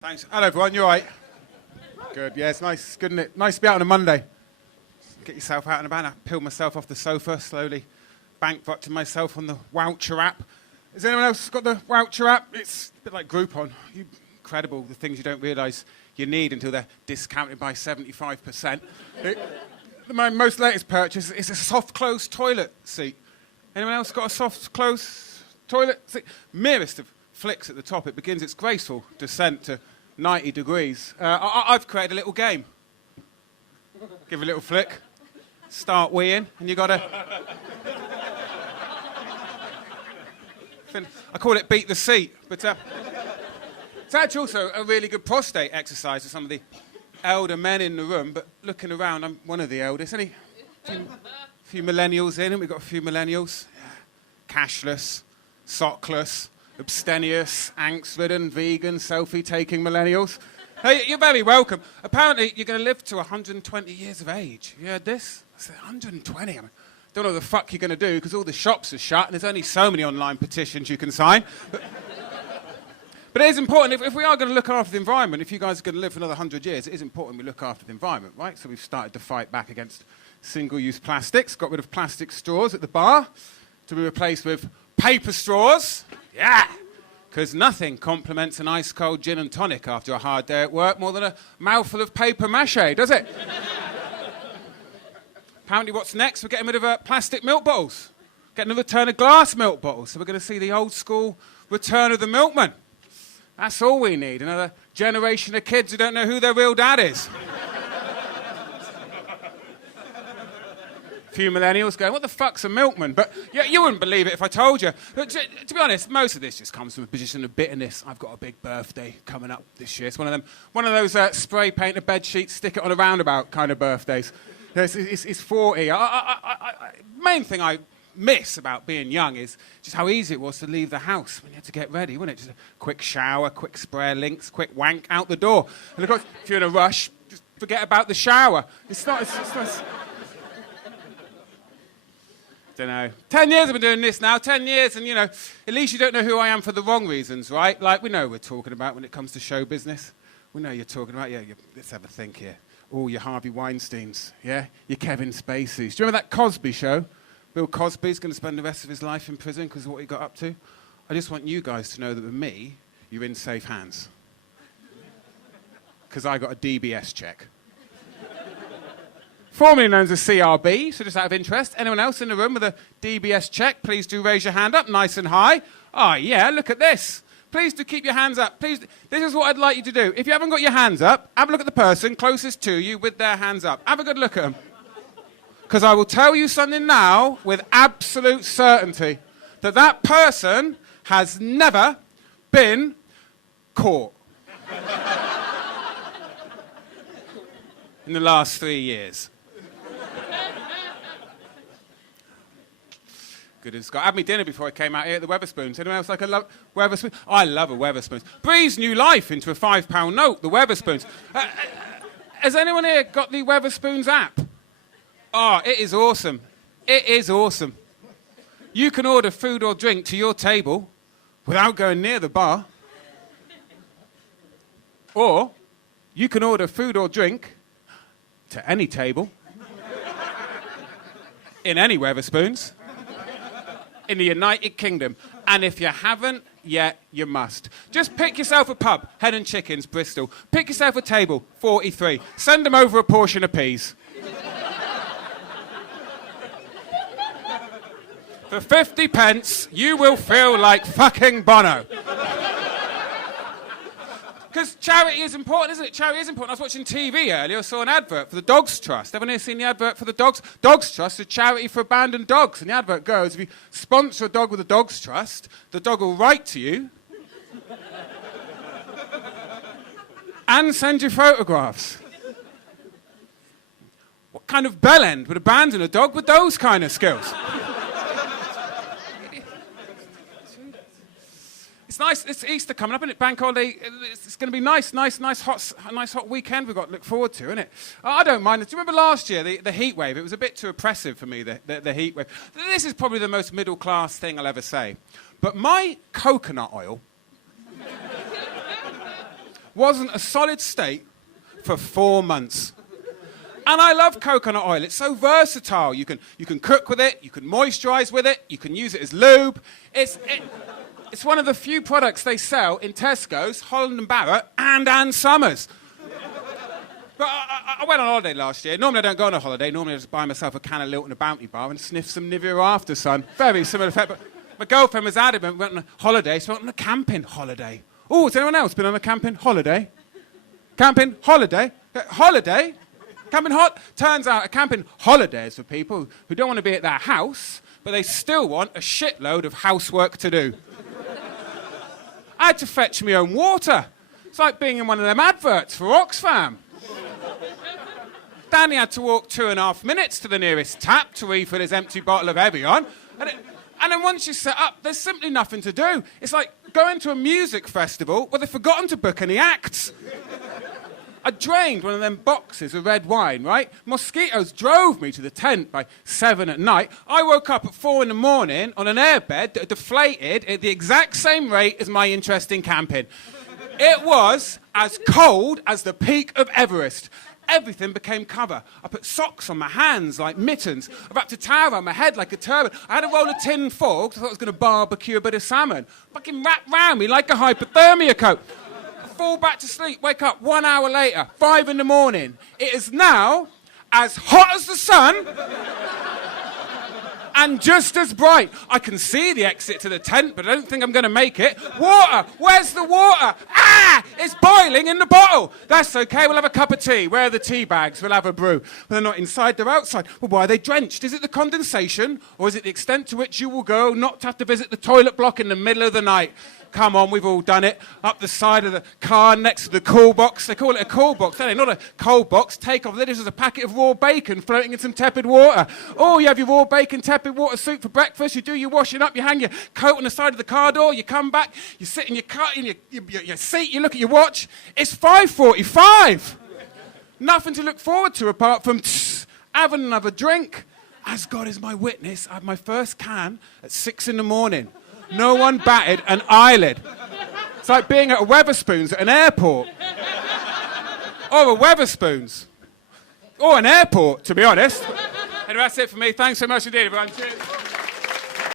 Thanks. Hello, everyone. You all right? Good. Yeah, it's nice. Good, isn't it? Nice to be out on a Monday. Get yourself out and about. I peel myself off the sofa, slowly bankrupting myself on the Voucher app. Has anyone else got the Voucher app? It's a bit like Groupon. Incredible, the things you don't realise you need until they're discounted by 75%. My most latest purchase is a soft-close toilet seat. Anyone else got a soft-close toilet seat? Merest of flicks at the top, it begins its graceful descent to 90 degrees. I've created a little game. Give a little flick, start weeing, and you got to... I call it beat the seat, but it's actually also a really good prostate exercise for some of the elder men in the room, but looking around, I'm one of the eldest. A few millennials in, and we've got a few millennials. Cashless, sockless, abstemious, angst-ridden, vegan, selfie-taking millennials. Hey, you're very welcome. Apparently, you're going to live to 120 years of age. You heard this? I said, 120? I mean, don't know what the fuck you're going to do, because all the shops are shut, and there's only so many online petitions you can sign. But it is important, if we are going to look after the environment, if you guys are going to live for another 100 years, it is important we look after the environment, right? So we've started to fight back against single-use plastics, got rid of plastic straws at the bar, to be replaced with paper straws. Yeah! Because nothing complements an ice-cold gin and tonic after a hard day at work more than a mouthful of paper mache, does it? Apparently what's next? We're getting rid of plastic milk bottles. Getting a return of glass milk bottles. So we're going to see the old-school return of the milkman. That's all we need. Another generation of kids who don't know who their real dad is. Few millennials going, what the fuck's a milkman? But yeah, you wouldn't believe it if I told you. But to be honest, most of this just comes from a position of bitterness. I've got a big birthday coming up this year. It's one of those spray paint a bed sheet, stick it on a roundabout kind of birthdays. It's 40. Main thing I miss about being young is just how easy it was to leave the house when you had to get ready, wasn't it? Just a quick shower, quick spray of Lynx, quick wank out the door. And of course, if you're in a rush, just forget about the shower. It's not. Don't know. 10 years I've been doing this now, 10 years, and, you know, at least you don't know who I am for the wrong reasons, right? Like, we know what we're talking about when it comes to show business. We know you're talking about, let's have a think here. Oh, your Harvey Weinsteins, yeah? Your Kevin Spaceys. Do you remember that Cosby show? Bill Cosby's going to spend the rest of his life in prison because of what he got up to. I just want you guys to know that with me, you're in safe hands. Because I got a DBS check. Formerly known as a CRB, so just out of interest, anyone else in the room with a DBS check, please do raise your hand up, nice and high. Oh, yeah, look at this. Please do keep your hands up. Please, this is what I'd like you to do. If you haven't got your hands up, have a look at the person closest to you with their hands up. Have a good look at them. Because I will tell you something now with absolute certainty, that person has never been caught. In the last 3 years. Good as Scott. I had me dinner before I came out here at the Weatherspoons. Anyone else like a Weatherspoons? Oh, I love a Weatherspoons. Breathes new life into a £5 note, the Weatherspoons. Has anyone here got the Weatherspoons app? Oh, it is awesome. It is awesome. You can order food or drink to your table without going near the bar. Or you can order food or drink to any table in any Weatherspoons in the United Kingdom. And if you haven't yet, you must. Just pick yourself a pub, Hen and Chickens, Bristol. Pick yourself a table, 43. Send them over a portion of peas. For 50 pence, you will feel like fucking Bono. Because charity is important, isn't it? Charity is important. I was watching TV earlier. I saw an advert for the Dogs Trust. Everyone here seen the advert for the Dogs? Dogs Trust is a charity for abandoned dogs. And the advert goes, if you sponsor a dog with a Dogs Trust, the dog will write to you and send you photographs. What kind of bellend would abandon a dog with those kind of skills? It's nice. It's Easter coming up, isn't it? Bank holiday. It's going to be nice hot weekend. We've got to look forward to, isn't it? I don't mind it. Do you remember last year the heat wave? It was a bit too oppressive for me. The heat wave. This is probably the most middle class thing I'll ever say. But my coconut oil wasn't a solid state for 4 months. And I love coconut oil. It's so versatile. You can cook with it, you can moisturize with it, you can use it as lube. It's one of the few products they sell in Tesco's, Holland & Barrett, and Ann Summers. But I went on holiday last year. Normally I don't go on a holiday. Normally I just buy myself a can of Lilt and a Bounty Bar and sniff some Nivea After Sun. Very similar effect. But my girlfriend was adamant. We went on a holiday. So we went on a camping holiday. Oh, has anyone else been on a camping holiday? Camping holiday? Holiday? Camping Turns out a camping holiday is for people who don't want to be at their house, but they still want a shitload of housework to do. I had to fetch my own water. It's like being in one of them adverts for Oxfam. Danny had to walk 2.5 minutes to the nearest tap to refill his empty bottle of Evian. And then once you set up, there's simply nothing to do. It's like going to a music festival where they've forgotten to book any acts. I drained one of them boxes of red wine, right? Mosquitoes drove me to the tent by 7 at night. I woke up at 4 in the morning on an airbed that deflated at the exact same rate as my interest in camping. It was as cold as the peak of Everest. Everything became cover. I put socks on my hands like mittens. I wrapped a towel around my head like a turban. I had a roll of tin foil because I thought I was going to barbecue a bit of salmon. Fucking wrapped round me like a hypothermia coat. Fall back to sleep, wake up 1 hour later, 5 in the morning. It is now as hot as the sun and just as bright. I can see the exit to the tent, but I don't think I'm going to make it. Water! Where's the water? Ah! It's boiling in the bottle. That's okay, we'll have a cup of tea. Where are the tea bags? We'll have a brew. But they're not inside, they're outside. Well, why are they drenched? Is it the condensation, or is it the extent to which you will go not to have to visit the toilet block in the middle of the night? Come on, we've all done it. Up the side of the car next to the cool box. They call it a cool box, don't they? Not a cold box. Take off. This is a packet of raw bacon floating in some tepid water. Oh, you have your raw bacon, tepid water soup for breakfast. You do your washing up. You hang your coat on the side of the car door. You come back. You sit in your car, in your seat. You look at your watch. It's 5:45. Nothing to look forward to apart from having another drink. As God is my witness, I had my first can at 6 in the morning. No one batted an eyelid. It's like being at a Weatherspoons at an airport. Or a Weatherspoons. Or an airport, to be honest. Anyway, that's it for me. Thanks so much indeed, everyone. Cheers.